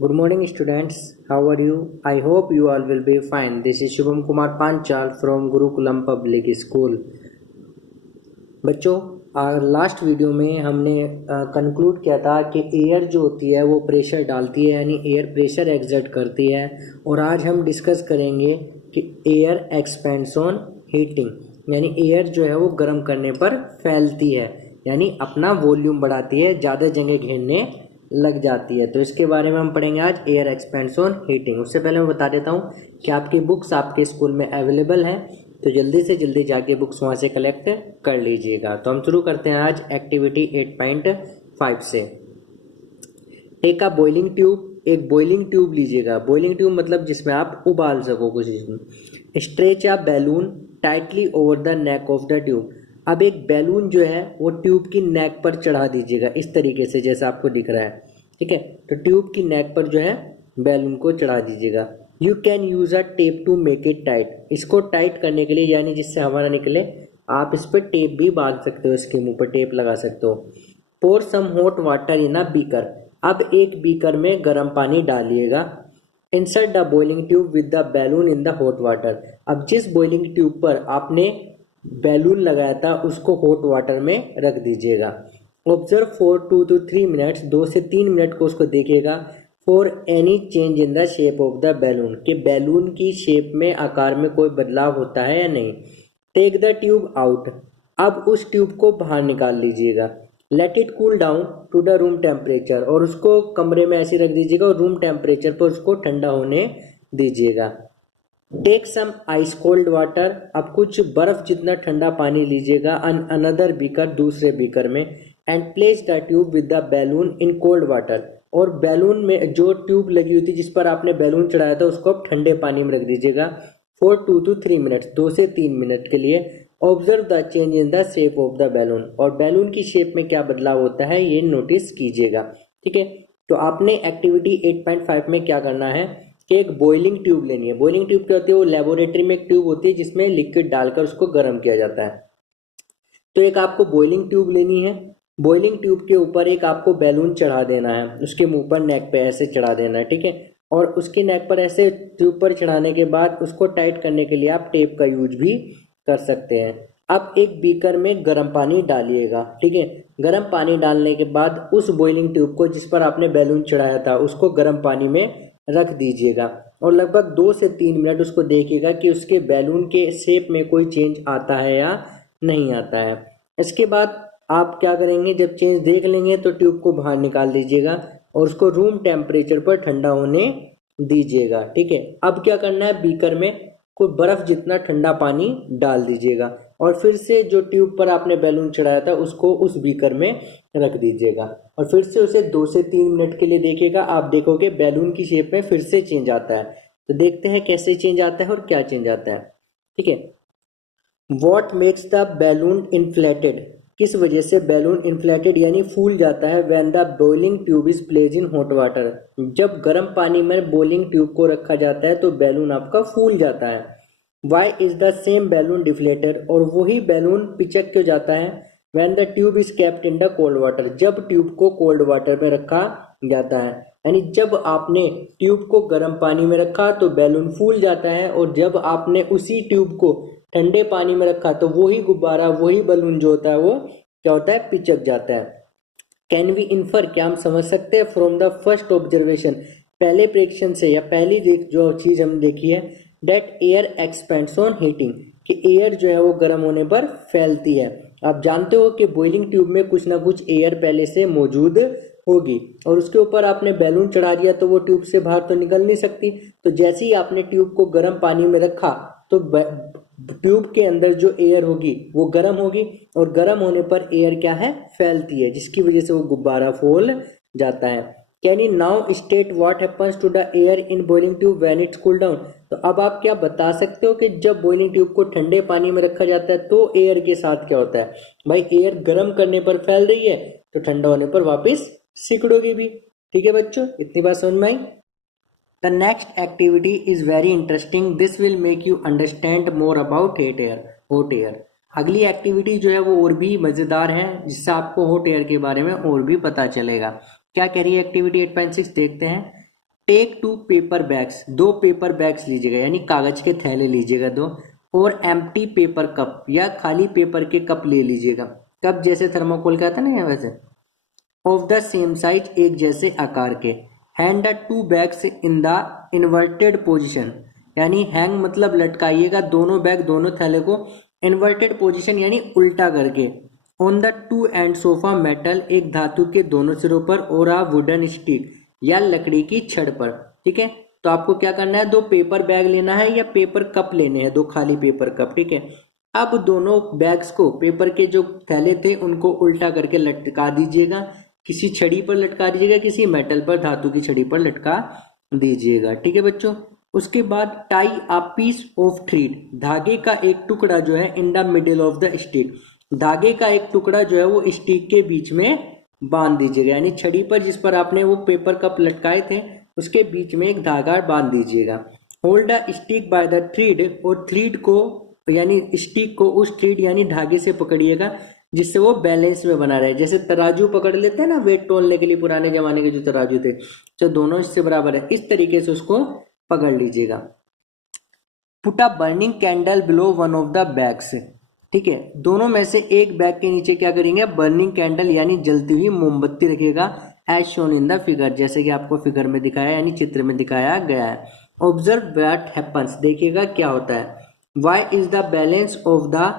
Good morning, students. How are you? I hope you all will be fine. This is Shubham Kumar Panchal from Gurukulam Public School. बच्चों, last video में हमने conclude किया था कि air जो होती है वो प्रेशर डालती है, यानी एयर प्रेशर एक्सर्ट करती है। और आज हम डिस्कस करेंगे कि एयर एक्सपेंड्स ऑन हीटिंग, यानी एयर जो है वो गर्म करने पर फैलती है, यानी अपना वॉल्यूम बढ़ाती है, ज़्यादा जगह घेरने लग जाती है। तो इसके बारे में हम पढ़ेंगे आज, एयर एक्सपेंड्स ऑन हीटिंग। उससे पहले मैं बता देता हूँ कि आपकी बुक्स आपके स्कूल में अवेलेबल हैं, तो जल्दी से जल्दी जाके बुक्स वहाँ से कलेक्ट कर लीजिएगा। तो हम शुरू करते हैं आज एक्टिविटी 8.5 से। टेक अ बॉइलिंग ट्यूब, एक बॉइलिंग ट्यूब लीजिएगा। बॉइलिंग ट्यूब मतलब जिसमें आप उबाल सको कुछ चीज़ में। Stretch a balloon tightly over the neck of the tube. अब एक बैलून जो है वो ट्यूब की नेक पर चढ़ा दीजिएगा, इस तरीके से जैसा आपको दिख रहा है, ठीक है। तो ट्यूब की नेक पर जो है बैलून को चढ़ा दीजिएगा। You can use a tape to make it tight. इसको टाइट करने के लिए, यानी जिससे हवा ना निकले, आप इस पर टेप भी बांध सकते हो, इसके मुंह पर टेप लगा सकते हो। Pour some hot water in a beaker. अब एक बीकर में गर्म पानी डालिएगा। Insert the boiling tube with the balloon in the hot water. अब जिस बॉइलिंग ट्यूब पर आपने बैलून लगाया था उसको हॉट वाटर में रख दीजिएगा। ऑब्जर्व फॉर 2 to 3 मिनट्स, 2 से 3 मिनट को उसको देखिएगा। For any change in the shape of the balloon, कि बैलून की शेप में, आकार में कोई बदलाव होता है या नहीं। Take the tube out. अब उस ट्यूब को बाहर निकाल लीजिएगा। Let it cool down to the room temperature, और उसको कमरे में ऐसे रख दीजिएगा और रूम टेम्परेचर पर उसको ठंडा होने दीजिएगा। Take some ice cold water. अब कुछ बर्फ जितना ठंडा पानी लीजिएगा अनदर बीकर, दूसरे बीकर में। And place the tube with the balloon in cold water. और बैलून में जो ट्यूब लगी हुई थी जिस पर आपने बैलून चढ़ाया था उसको आप ठंडे पानी में रख दीजिएगा। फॉर 2 to 3 मिनट्स, 2 से 3 मिनट के लिए। Observe the change in the shape of the balloon, और बैलून की शेप में क्या बदलाव होता है ये नोटिस कीजिएगा, ठीक है। तो आपने एक्टिविटी 8.5 में क्या करना है कि एक बॉइलिंग ट्यूब लेनी है। बॉइलिंग ट्यूब क्या होती है? वो लेबोरेटरी में एक ट्यूब होती है जिसमें लिक्विड डालकर उसको गर्म किया जाता है। तो एक आपको बॉइलिंग ट्यूब लेनी है। बॉइलिंग ट्यूब के ऊपर एक आपको बैलून चढ़ा देना है, उसके मुंह पर नेक पे ऐसे चढ़ा देना है, ठीक है। और उसकी नेक पर ऐसे ट्यूब पर चढ़ाने के बाद उसको टाइट करने के लिए आप टेप का यूज भी कर सकते हैं। अब एक बीकर में गर्म पानी डालिएगा, ठीक है। गर्म पानी डालने के बाद उस बॉइलिंग ट्यूब को जिस पर आपने बैलून चढ़ाया था उसको गर्म पानी में रख दीजिएगा, और लगभग 2 से 3 मिनट उसको देखिएगा कि उसके बैलून के शेप में कोई चेंज आता है या नहीं आता है। इसके बाद आप क्या करेंगे, जब चेंज देख लेंगे तो ट्यूब को बाहर निकाल दीजिएगा और उसको रूम टेम्परेचर पर ठंडा होने दीजिएगा, ठीक है। अब क्या करना है, बीकर में कोई बर्फ जितना ठंडा पानी डाल दीजिएगा और फिर से जो ट्यूब पर आपने बैलून चढ़ाया था उसको उस बीकर में रख दीजिएगा, और फिर से उसे 2 से 3 मिनट के लिए देखिएगा। आप देखोगे बैलून की शेप में फिर से चेंज आता है। तो देखते हैं कैसे चेंज आता है और क्या चेंज आता है, ठीक है। What makes the balloon inflated, किस वजह से बैलून इन्फ्लेटेड यानी फूल जाता है। When the boiling tube is placed in hot water, जब गर्म पानी में बॉइलिंग ट्यूब को रखा जाता है तो बैलून आपका फूल जाता है। Why is the same balloon deflated, और वही बैलून पिचक क्यों जाता है। When the tube is kept in the cold water, जब ट्यूब को कोल्ड वाटर में रखा जाता है, यानी जब आपने ट्यूब को गर्म पानी में रखा तो बैलून फूल जाता है, और जब आपने उसी ट्यूब को ठंडे पानी में रखा तो वही गुब्बारा, वही बलून जो होता है वो क्या होता है, पिचक जाता है। कैन वी इन्फर, क्या हम समझ सकते हैं, फ्रॉम द फर्स्ट ऑब्जर्वेशन, पहले प्रेक्षण से या पहली जो चीज हम देखी है, that air expands on heating, कि एयर जो है वो गर्म होने पर फैलती है। आप जानते हो कि बॉइलिंग ट्यूब में कुछ ना कुछ एयर पहले से मौजूद होगी, और उसके ऊपर आपने बैलून चढ़ा दिया तो वो ट्यूब से बाहर तो निकल नहीं सकती। तो जैसे ही आपने ट्यूब को गर्म पानी में रखा तो ट्यूब के अंदर जो एयर होगी वो गर्म होगी, और गर्म होने पर एयर क्या है, फैलती है, जिसकी वजह से वो गुब्बारा फूल जाता है। Can you now state what happens to the air in boiling tube when it's cool down. तो अब आप क्या बता सकते हो कि जब बॉइलिंग ट्यूब को ठंडे पानी में रखा जाता है तो एयर के साथ क्या होता है। भाई एयर गर्म करने पर फैल रही है तो ठंडा होने पर वापस सिकुड़ोगी भी, ठीक है बच्चों, इतनी बात समझ में आई। The next activity is very interesting. This will make you understand more about hot air. अगली एक्टिविटी जो है वो और भी मज़ेदार है, जिससे आपको हॉट एयर के बारे में और भी पता चलेगा। क्या कह रही है एक्टिविटी 8.6, देखते हैं। Take 2 paper bags, 2 paper bags लीजिएगा यानी कागज के थैले लीजिएगा 2, और एम्प्टी पेपर कप या खाली पेपर के कप ले लीजिएगा, कप जैसे थर्माकोल का आता है ना वैसे, ऑफ द सेम साइज एक जैसे आकार के। Hand the 2 bags in the inverted position, यानी हैंग मतलब लटकाइएगा दोनों बैग दोनों थैले को इन्वर्टेड पोजिशन यानी उल्टा करके। On the 2 ends of a metal, एक धातु के दोनों सिरों पर, और अ वुडन स्टिक या लकड़ी की छड़ पर। ठीक है, तो आपको क्या करना है, 2 पेपर बैग लेना है या पेपर कप लेने हैं, 2 खाली पेपर कप। ठीक है, अब दोनों बैग्स को, पेपर के जो थैले थे उनको उल्टा करके लटका दीजिएगा, किसी छड़ी पर लटका दीजिएगा, किसी मेटल पर, धातु की छड़ी पर लटका दीजिएगा। ठीक है बच्चों, उसके बाद tie a piece of thread, धागे का एक टुकड़ा जो है, in the middle of the stick, धागे का एक टुकड़ा जो है वो स्टिक के बीच में बांध दीजिएगा, यानी छड़ी पर जिस पर आपने वो पेपर कप लटकाए थे उसके बीच में एक धागा बांध दीजिएगा। Hold a stick by the thread, और थ्रेड को यानी स्टिक को उस थ्रेड यानी धागे से पकड़िएगा जिससे वो बैलेंस में बना रहे, जैसे तराजू पकड़ लेते हैं ना वेट तोलने के लिए, पुराने जमाने के जो तराजू थे, जो दोनों इससे बराबर है, इस तरीके से उसको पकड़ लीजिएगा। Put a burning candle below one of the bags, ठीक है, दोनों में से एक बैग के नीचे क्या करेंगे, बर्निंग कैंडल यानी जलती हुई मोमबत्ती रखिएगा, as shown in the figure, जैसे कि आपको फिगर में दिखाया यानी चित्र में दिखाया गया है। ऑब्जर्व व्हाट हैपन्स, देखिएगा क्या होता है। Why is the balance of the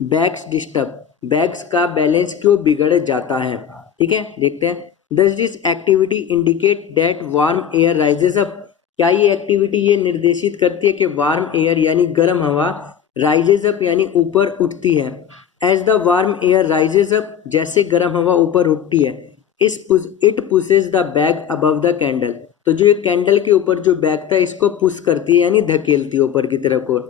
bags disturb, bags का बैलेंस क्यों बिगड़ जाता है। ठीक है, देखते हैं। Does this activity indicate that warm air rises up, क्या ये एक्टिविटी ये निर्देशित करती है कि वार्म एयर यानी गर्म हवा राइजेज अप यानी ऊपर उठती है। As the warm air rises up, जैसे गर्म हवा ऊपर उठती है, it pushes the bag above the candle, तो जो ये कैंडल के ऊपर जो बैग था इसको पुश करती है यानी धकेलती है ऊपर की तरफ को।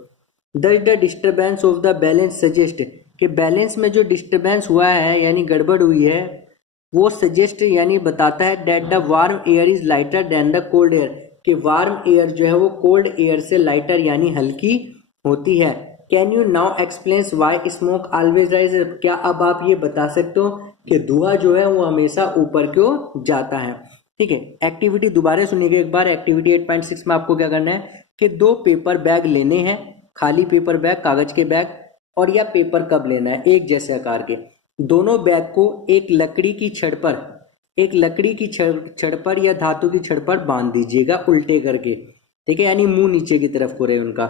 Does the disturbance of the balance suggest, कि बैलेंस में जो डिस्टर्बेंस हुआ है यानी गड़बड़ हुई है वो सजेस्ट यानी बताता है that the warm air is lighter than the cold air, कि वार्म एयर जो है वो कोल्ड एयर से लाइटर यानी हल्की होती है। Can you now explain why smoke always rise, क्या अब आप ये बता सकते हो कि धुआं जो है वो हमेशा ऊपर क्यों जाता है। ठीक है, एक्टिविटी दोबारा सुनिएगा एक बार। एक्टिविटी 8.6 में आपको क्या करना है कि 2 पेपर बैग लेने हैं, खाली पेपर बैग कागज के बैग, और या पेपर कप लेना है एक जैसे आकार के। दोनों बैग को एक लकड़ी की छड़ पर, एक लकड़ी की छड़ पर या धातु की छड़ पर बांध दीजिएगा उल्टे करके। ठीक है, यानी मुंह नीचे की तरफ को रहे उनका।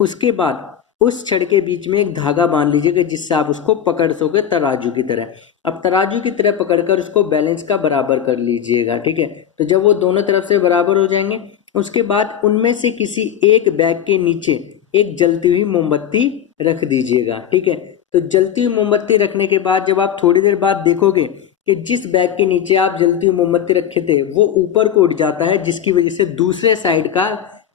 उसके बाद उस छड़ के बीच में एक धागा बांध लीजिएगा जिससे आप उसको पकड़ सकोगे तराजू की तरह। अब तराजू की तरह पकड़कर उसको बैलेंस का बराबर कर लीजिएगा। ठीक है, तो जब वो दोनों तरफ से बराबर हो जाएंगे उसके बाद उनमें से किसी एक बैग के नीचे एक जलती हुई मोमबत्ती रख दीजिएगा। ठीक है, तो जलती हुई मोमबत्ती रखने के बाद जब आप थोड़ी देर बाद देखोगे कि जिस बैग के नीचे आप जलती हुई मोमबत्ती रखे थे वो ऊपर को उठ जाता है, जिसकी वजह से दूसरे साइड का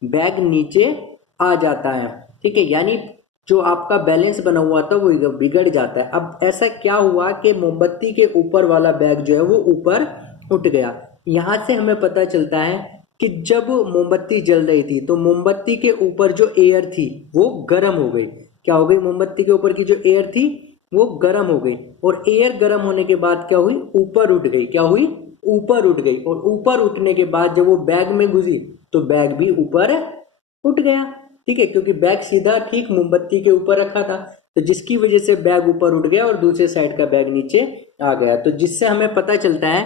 बैग नीचे आ जाता है। ठीक है, यानी जो आपका बैलेंस बना हुआ था वो बिगड़ जाता है। अब ऐसा क्या हुआ कि मोमबत्ती के ऊपर वाला बैग जो है वो ऊपर उठ गया। यहां से हमें पता चलता है कि जब मोमबत्ती जल रही थी तो मोमबत्ती के ऊपर जो एयर थी वो गर्म हो गई। क्या हो गई, मोमबत्ती के ऊपर की जो एयर थी वो गर्म हो गई, और एयर गर्म होने के बाद क्या हुई, ऊपर उठ गई। क्या हुई, ऊपर उठ गई, और ऊपर उठने के बाद जब वो बैग में घुसी तो बैग भी ऊपर उठ गया। ठीक है, क्योंकि बैग सीधा ठीक मोमबत्ती के ऊपर रखा था, तो जिसकी वजह से बैग ऊपर उठ गया और दूसरे साइड का बैग नीचे आ गया। तो जिससे हमें पता चलता है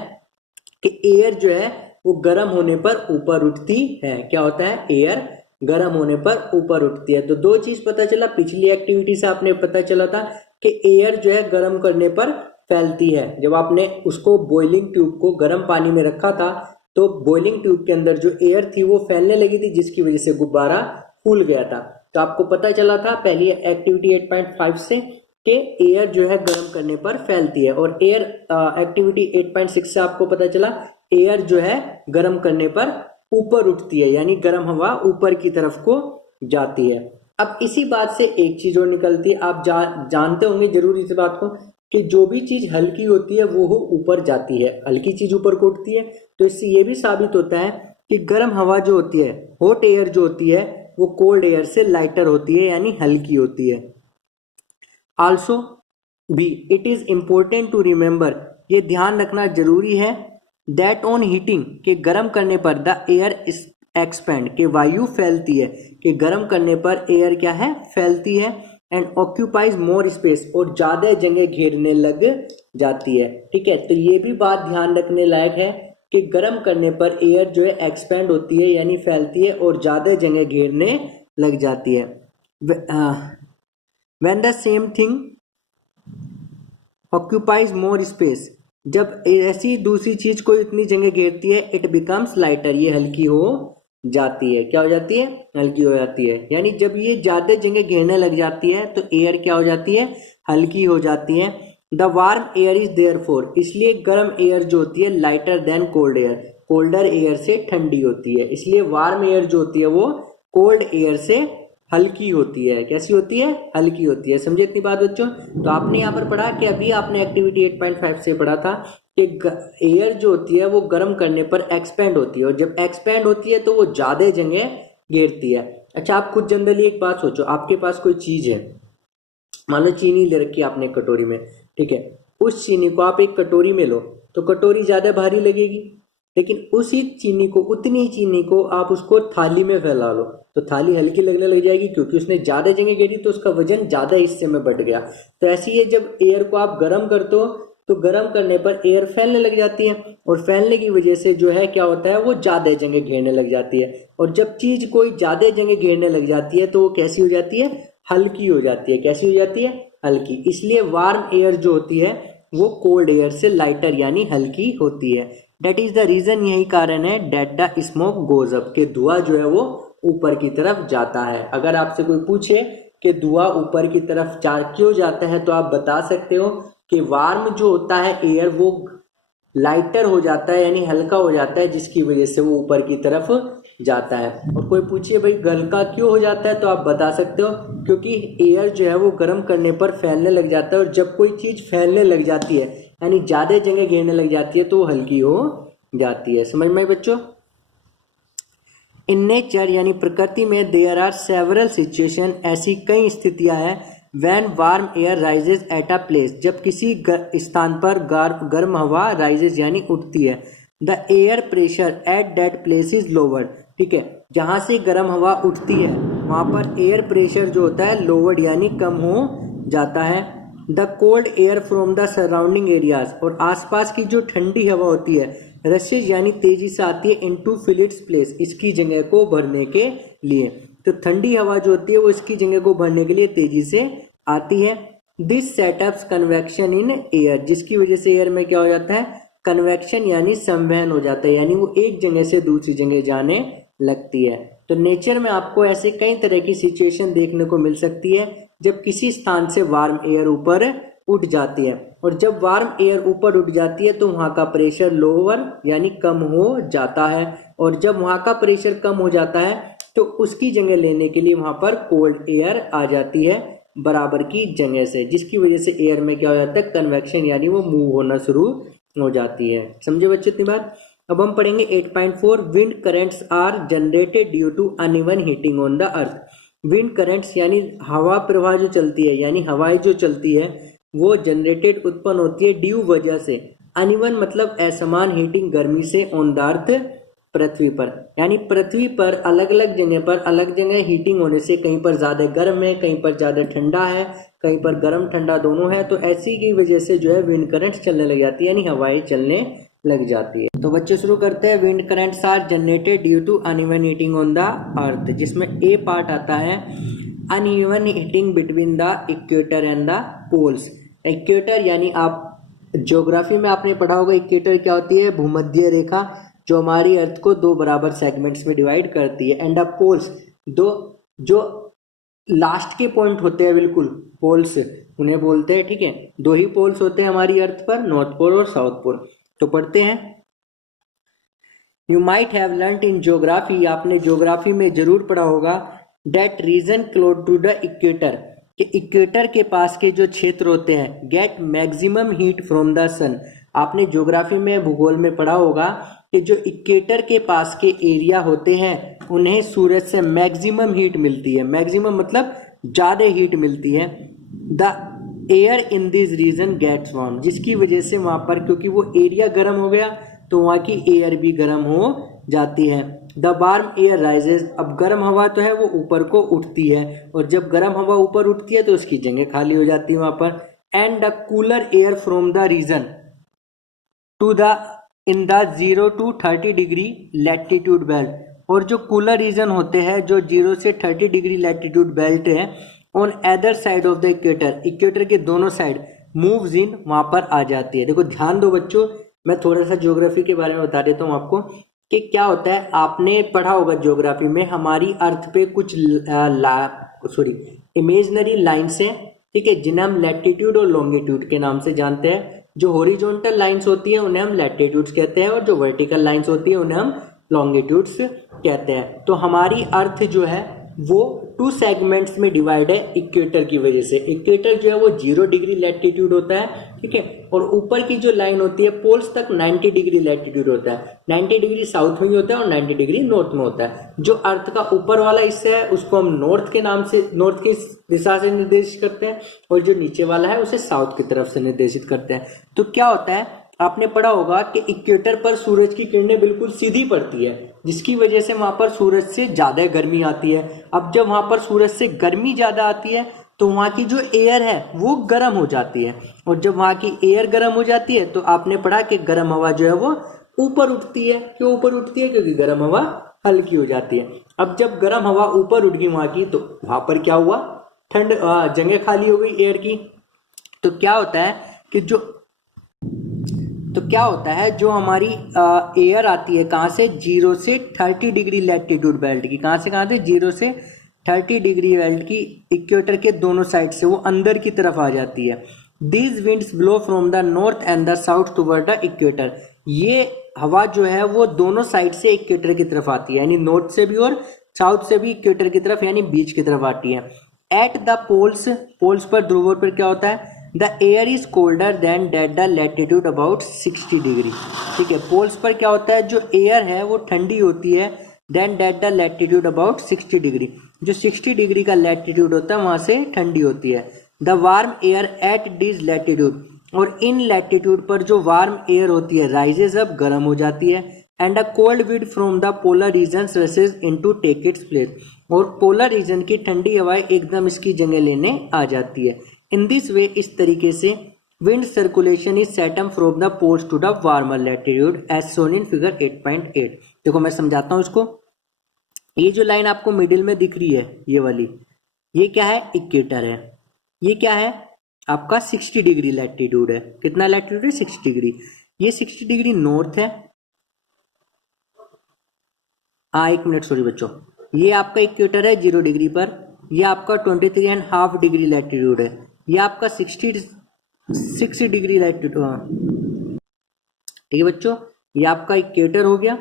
कि एयर जो है वो गर्म होने पर ऊपर उठती है। क्या होता है, एयर गर्म होने पर ऊपर उठती है। तो 2 चीज पता चला, पिछली एक्टिविटी से आपने पता चला था कि एयर जो है गर्म करने पर फैलती है। जब आपने उसको बॉइलिंग ट्यूब को गर्म पानी में रखा था तो बॉइलिंग ट्यूब के अंदर जो एयर थी वो फैलने लगी थी, जिसकी वजह से गुब्बारा फूल गया था। तो आपको पता चला था पहली एक्टिविटी 8.5 से कि एयर जो है गर्म करने पर फैलती है, और एयर एक्टिविटी 8.6 से आपको पता चला एयर जो है गर्म करने पर ऊपर उठती है, यानी गर्म हवा ऊपर की तरफ को जाती है। अब इसी बात से एक चीज और निकलती है, आप जानते होंगे जरूर इस बात को कि जो भी चीज हल्की होती है वो ऊपर जाती है, हल्की चीज ऊपर को उठती है। तो इससे ये भी साबित होता है कि गर्म हवा जो होती है, हॉट एयर जो होती है, वो कोल्ड एयर से लाइटर होती है यानी हल्की होती है। आल्सो भी it is important to remember, ये ध्यान रखना जरूरी है दैट ऑन हीटिंग के गर्म करने पर द एयर एक्सपेंड के वायु फैलती है, कि गर्म करने पर एयर क्या है फैलती है, एंड ऑक्यूपाइज मोर स्पेस और ज्यादा जगह घेरने लग जाती है। ठीक है, तो ये भी बात ध्यान रखने लायक है कि गर्म करने पर एयर जो है एक्सपेंड होती है यानी फैलती है और ज्यादा जगह घेरने लग जाती है। When the same thing occupies more space, जब ऐसी दूसरी चीज को इतनी जगह घेरती है, इट बिकम्स लाइटर, ये हल्की हो जाती है। क्या हो जाती है? हल्की हो जाती है। यानी जब ये ज्यादा जगह घेरने लग जाती है तो एयर क्या हो जाती है? हल्की हो जाती है। The warm air is therefore, इसलिए गर्म एयर जो होती है lighter than cold air, colder air से ठंडी होती है। इसलिए वार्म एयर जो होती है वो कोल्ड एयर से हल्की होती है। कैसी होती है? हल्की होती है। समझे इतनी बात बच्चों? तो आपने यहाँ पर पढ़ा कि अभी आपने एक्टिविटी 8.5 से पढ़ा था कि एयर जो होती है वो गर्म करने पर एक्सपेंड होती है, और जब एक्सपेंड होती है तो वो ज्यादा जगह घेरती है। अच्छा, आप खुद जनरली एक बात सोचो, आपके पास कोई चीज है, मान लो चीनी ले रखी है आपने कटोरी में, ठीक है, उस चीनी को आप एक कटोरी में लो तो कटोरी ज्यादा भारी लगेगी, लेकिन उसी चीनी को, उतनी चीनी को आप उसको थाली में फैला लो तो थाली हल्की लगने लग जाएगी, क्योंकि उसने ज्यादा जगह घेरी तो उसका वजन ज्यादा हिस्से में बढ़ गया। तो ऐसे ही जब एयर को आप गर्म करते हो तो गर्म करने पर एयर फैलने लग जाती है, और फैलने की वजह से जो है क्या होता है, वो ज्यादा जगह घेरने लग जाती है। और जब चीज कोई ज्यादा जगह घेरने लग जाती है तो वो कैसी हो जाती है? हल्की हो जाती है। कैसी हो जाती है? हल्की। इसलिए वार्म एयर जो होती है वो कोल्ड एयर से लाइटर यानी हल्की होती है। डेट इज द रीजन, यही कारण है that the smoke goes up, के धुआं जो है वो ऊपर की तरफ जाता है। अगर आपसे कोई पूछे कि धुआं ऊपर की तरफ क्यों जाता है तो आप बता सकते हो कि वार्म जो होता है एयर वो लाइटर हो जाता है यानी हल्का हो जाता है, जिसकी वजह से वो ऊपर की तरफ जाता है। और कोई पूछिए भाई हल्का क्यों हो जाता है तो आप बता सकते हो क्योंकि एयर जो है वो गर्म करने पर फैलने लग जाता है, और जब कोई चीज फैलने लग जाती है यानी ज्यादा जगह घेरने लग जाती है तो वो हल्की हो जाती है। समझ में बच्चों? इन नेचर यानी प्रकृति में देयर आर सेवरल सिचुएशन, ऐसी कई स्थितियां हैं when warm air rises at a place, जब किसी स्थान पर गर्म हवा राइजेज यानी उठती है। The air pressure at that place is lower, ठीक है, जहां से गर्म हवा उठती है वहां पर एयर प्रेशर जो होता है लोअर्ड यानी कम हो जाता है। The cold air from the surrounding areas, और आसपास की जो ठंडी हवा होती है रशेज यानी तेजी से आती है इनटू फिल इट्स प्लेस, इसकी जगह को भरने के लिए। तो ठंडी हवा जो होती है वो इसकी जगह को भरने के लिए तेजी से आती है। This setups convection in air, जिसकी वजह से एयर में क्या हो जाता है? कन्वेक्शन यानी संवहन हो जाता है, यानी वो एक जगह से दूसरी जगह जाने लगती है। तो नेचर में आपको ऐसे कई तरह की सिचुएशन देखने को मिल सकती है जब किसी स्थान से वार्म एयर ऊपर उठ जाती है, और जब वार्म एयर ऊपर उठ जाती है तो वहां का प्रेशर लोअर यानी कम हो जाता है, और जब वहां का प्रेशर कम हो जाता है तो उसकी जगह लेने के लिए वहां पर कोल्ड एयर आ जाती है बराबर की जगह से, जिसकी वजह से एयर में क्या हो जाता है? कन्वेक्शन यानी वो मूव होना शुरू हो जाती है। समझे बच्चे इतनी बात? अब हम पढ़ेंगे 8.4 wind currents are generated due to uneven heating on the earth. Wind currents यानी हवा प्रवाह जो चलती है यानी हवाएं जो चलती है वो जनरेटेड उत्पन्न होती है ड्यू वजह से, अनइवन मतलब असमान हीटिंग गर्मी से ऑन द अर्थ पृथ्वी पर, यानी पृथ्वी पर अलग अलग जगह पर अलग जगह हीटिंग होने से कहीं पर ज्यादा गर्म है, कहीं पर ज्यादा ठंडा है, कहीं पर गर्म ठंडा दोनों है, तो ऐसी की वजह से जो है विंड करंट चलने लग जाती है यानी हवाएं चलने लग जाती है। तो बच्चे शुरू करते हैं। Wind currents are generated due to uneven heating on the earth, जिसमें ए पार्ट आता है uneven heating between the equator and the poles. Equator यानी आप ज्योग्राफी में आपने पढ़ा होगा इक्वेटर क्या होती है? भूमध्य रेखा जो हमारी अर्थ को दो बराबर सेगमेंट्स में डिवाइड करती है। एंड द पोल्स, दो जो लास्ट के पॉइंट होते हैं बिल्कुल पोल्स उन्हें बोलते हैं, ठीक है। दो ही पोल्स होते हैं हमारी अर्थ पर, नॉर्थ पोल और साउथ पोल। तो पढ़ते हैं। You might have learned in geography, आपने ज्योग्राफी में जरूर पढ़ा होगा, that region close to the equator, कि इक्वेटर के पास के जो क्षेत्र होते हैं get maximum heat from the sun. आपने ज्योग्राफी में भूगोल में पढ़ा होगा कि जो इक्वेटर के पास के एरिया होते हैं उन्हें सूरज से मैक्सिमम हीट मिलती है। मैक्सिमम मतलब ज्यादा हीट मिलती है। The air in this region gets warm, जिसकी वजह से वहां पर क्योंकि वो एरिया गर्म हो गया तो वहाँ की एयर भी गर्म हो जाती है। द वार्म एयर राइजेज, अब गर्म हवा तो है वो ऊपर को उठती है, और जब गर्म हवा ऊपर उठती है तो उसकी जगह खाली हो जाती है वहाँ पर। And the cooler air from the region to the in the 0 to 30 degree latitude belt, और जो कूलर रीजन होते हैं जो 0 से 30 डिग्री लैटिट्यूड बेल्ट है, on other side of the equator, equator के दोनों साइड मूव्स इन, वहां पर आ जाती है। देखो ध्यान दो बच्चों, मैं थोड़ा सा ज्योग्राफी के बारे में बता देता हूँ आपको कि क्या होता है। आपने पढ़ा होगा ज्योग्राफी में, हमारी अर्थ पे कुछ इमेजनरी लाइन्स हैं, ठीक है, जिन्हें हम लैटिट्यूड और लॉन्गिट्यूड के नाम से जानते हैं। जो हॉरिजॉन्टल लाइंस होती है उन्हें हम लैटिट्यूड्स कहते हैं, और जो वर्टिकल लाइंस होती है उन्हें हम लॉन्गिट्यूड्स कहते हैं। तो हमारी अर्थ जो है वो 2 सेगमेंट्स में डिवाइड है इक्वेटर की वजह से। इक्वेटर जो है वो 0 डिग्री लैटिट्यूड होता है, ठीक है, और ऊपर की जो लाइन होती है पोल्स तक 90 डिग्री लैटिट्यूड होता है। 90 डिग्री साउथ में ही होता है और 90 डिग्री नॉर्थ में होता है। जो अर्थ का ऊपर वाला हिस्सा है उसको हम नॉर्थ के नाम से, नॉर्थ की दिशा से निर्देशित करते हैं, और जो नीचे वाला है उसे साउथ की तरफ से निर्देशित करते हैं। तो क्या होता है, आपने पढ़ा होगा कि इक्वेटर पर सूरज की किरणें बिल्कुल सीधी पड़ती है, जिसकी वजह से वहां पर सूरज से ज्यादा गर्मी आती है। अब जब वहां पर सूरज से गर्मी ज्यादा आती है तो वहां की जो एयर है वो गर्म हो जाती है, और जब वहां की एयर गर्म हो जाती है तो आपने पढ़ा कि गर्म हवा जो है वो ऊपर उठती है। क्यों ऊपर उठती है? क्योंकि गर्म हवा हल्की हो जाती है। अब जब गर्म हवा ऊपर उठ गई वहां की, तो वहां पर क्या हुआ, ठंड, जगह खाली हो गई एयर की। तो क्या होता है कि जो हमारी एयर आती है कहाँ से, 0 से 30 डिग्री लैटिट्यूड बेल्ट की। कहाँ से 0 से 30 डिग्री बेल्ट की, इक्वेटर के दोनों साइड से वो अंदर की तरफ आ जाती है। These winds blow from the north and the south toward the equator, ये हवा जो है वो दोनों साइड से इक्वेटर की तरफ आती है, यानी नॉर्थ से भी और साउथ से भी इक्वेटर की तरफ, यानी बीच की तरफ आती है। एट द पोल्स, पोल्स पर, ध्रुवों पर क्या होता है, the air is colder than that the latitude about 60 degree, ठीक है। पोल्स पर क्या होता है, जो एयर है वो ठंडी होती है, than that the latitude about 60 degree, जो 60 डिग्री का लैटिट्यूड होता है वहां से ठंडी होती है। The warm air at this latitude, और इन लैटिट्यूड पर जो वार्म एयर होती है राइजेस अब गर्म हो जाती है। And a cold wind from the polar region rushes into take its place, और पोलर रीजन की ठंडी हवाएं एकदम इसकी जगह लेने आ जाती है। इन दिस वे, इस तरीके से wind circulation is set up from the poles to the warmer latitude as shown in figure 8.8। देखो मैं समझाता हूं इसको। ये जो लाइन आपको मिडिल में दिख रही है, ये वाली, ये क्या है, इक्वेटर है। ये क्या है आपका 60 डिग्री लैटिट्यूड है। कितना लैटिट्यूड है, 60 डिग्री। ये 60 डिग्री नॉर्थ है। एक मिनट, सॉरी बच्चों, ये आपका इक्वेटर है 0 डिग्री पर। ये आपका 23.5 डिग्री लैटिट्यूड है। ये आपका 60 डिग्री लैटिट्यूड, ठीक है बच्चों। ये आपका इक्वेटर हो गया,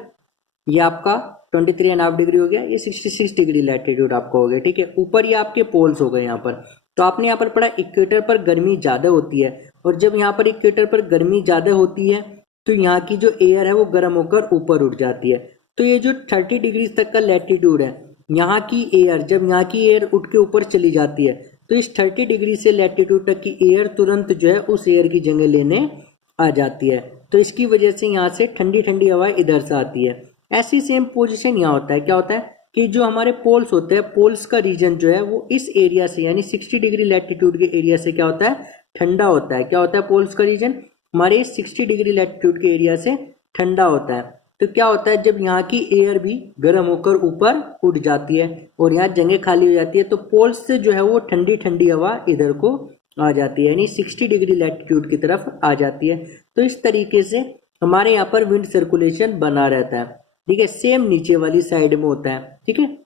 ये आपका 23.5 डिग्री हो गया, ये 66 डिग्री लैटिट्यूड आपका हो गया, ठीक है। ऊपर ये आपके पोल्स हो गए यहाँ पर। तो आपने यहाँ पर पढ़ा इक्वेटर पर गर्मी ज्यादा होती है, और जब यहाँ पर इक्वेटर पर गर्मी ज्यादा होती है तो यहाँ की जो एयर है वो गर्म होकर ऊपर उठ जाती है। तो ये जो 30 डिग्री तक का लैटिट्यूड है, यहाँ की एयर, जब यहाँ की एयर उठ के ऊपर चली जाती है तो इस 30 डिग्री से लैटिट्यूड तक की एयर तुरंत जो है उस एयर की जगह लेने आ जाती है। तो इसकी वजह से यहाँ से ठंडी ठंडी हवाएं इधर से आती है। ऐसी सेम पोजीशन यहाँ होता है। क्या होता है कि जो हमारे पोल्स होते हैं, पोल्स का रीजन जो है वो इस एरिया से, यानी 60 डिग्री लैटिट्यूड के एरिया से क्या होता है, ठंडा होता है। क्या होता है, पोल्स का रीजन हमारे 60 डिग्री लैटिट्यूड के एरिया से ठंडा होता है। तो क्या होता है, जब यहाँ की एयर भी गर्म होकर ऊपर उठ जाती है और यहाँ जगह खाली हो जाती है, तो पोल्स से जो है वो ठंडी ठंडी हवा इधर को आ जाती है, यानी 60 डिग्री लैटिट्यूड की तरफ आ जाती है। तो इस तरीके से हमारे यहाँ पर विंड सर्कुलेशन बना रहता है, ठीक है। सेम नीचे वाली साइड में होता है, ठीक है।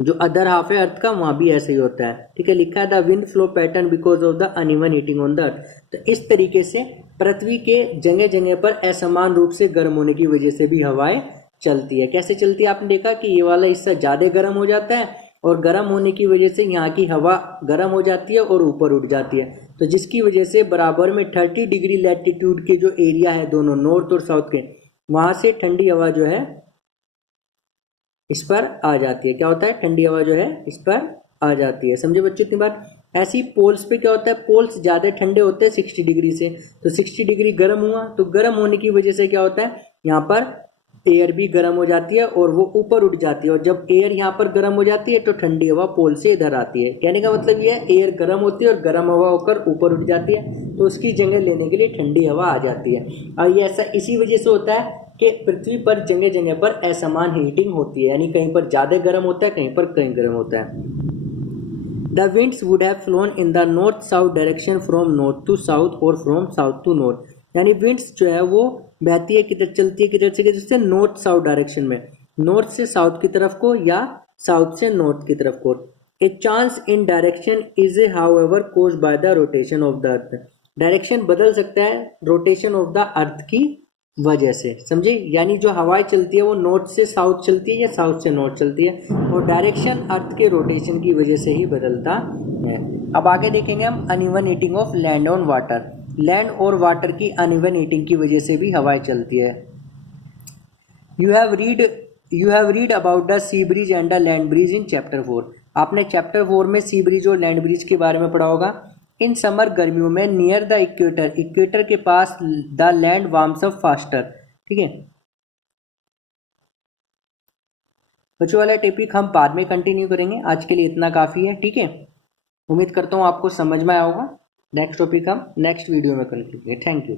जो अदर हाफ है अर्थ का, वहां भी ऐसे ही होता है, ठीक है। लिखा है the wind flow pattern because of the uneven heating on the अर्थ। तो इस तरीके से पृथ्वी के जगह जगह पर असमान रूप से गर्म होने की वजह से भी हवाएं चलती है। कैसे चलती है, आपने देखा कि ये वाला हिस्सा ज्यादा गर्म हो जाता है, और गर्म होने की वजह से यहाँ की हवा गर्म हो जाती है और ऊपर उठ जाती है। तो जिसकी वजह से बराबर में 30 डिग्री लैटिट्यूड के जो एरिया है दोनों नॉर्थ और साउथ के, वहां से ठंडी हवा जो है इस पर आ जाती है। क्या होता है, ठंडी हवा जो है इस पर आ जाती है। समझे बच्चों इतनी बात। ऐसे ही पोल्स पे क्या होता है, पोल्स ज़्यादा ठंडे होते हैं 60 डिग्री से, तो 60 डिग्री गर्म हुआ, तो गर्म होने की वजह से क्या होता है, यहाँ पर एयर भी गर्म हो जाती है और वो ऊपर उठ जाती है, और जब एयर यहाँ पर गर्म हो जाती है तो ठंडी हवा पोल से इधर आती है। कहने का मतलब ये है, एयर गर्म होती है और गर्म हवा होकर ऊपर उठ जाती है, तो उसकी जगह लेने के लिए ठंडी हवा आ जाती है। और ये ऐसा इसी वजह से होता है कि पृथ्वी पर जगह जगह पर असमान हीटिंग होती है, यानी कहीं पर ज़्यादा गर्म होता है, कहीं पर कहीं गर्म होता है। The winds would have flown in the north south direction from north to south और फ्रॉम साउथ टू नॉर्थ, यानी विंड्स जो है वो बहती है किधर, चलती है किधर से नॉर्थ साउथ डायरेक्शन में, नॉर्थ से साउथ की तरफ को या साउथ से नॉर्थ की तरफ को। A chance in direction is however caused by the rotation of the earth, direction बदल सकता है रोटेशन ऑफ द अर्थ की वजह से, समझे, यानी जो हवाएं चलती है वो नॉर्थ से साउथ चलती है या साउथ से नॉर्थ चलती है, और डायरेक्शन अर्थ के रोटेशन की वजह से ही बदलता है। अब आगे देखेंगे हम uneven heating of land on water, land और वाटर की अनइवन हीटिंग की वजह से भी हवाएं चलती है। You have read about the sea breeze and the land breeze in chapter 4, आपने चैप्टर 4 में सी ब्रिज और लैंड ब्रिज के बारे में पढ़ा होगा। इन समर गर्मियों में नियर द इक्वेटर, इक्वेटर के पास the land warms up faster, ठीक है। बच्चों वाला टॉपिक हम बाद में कंटिन्यू करेंगे, आज के लिए इतना काफ़ी है, ठीक है। उम्मीद करता हूँ आपको समझ में आया होगा। नेक्स्ट टॉपिक हम नेक्स्ट वीडियो में कंटिन्यू करेंगे। Thank you.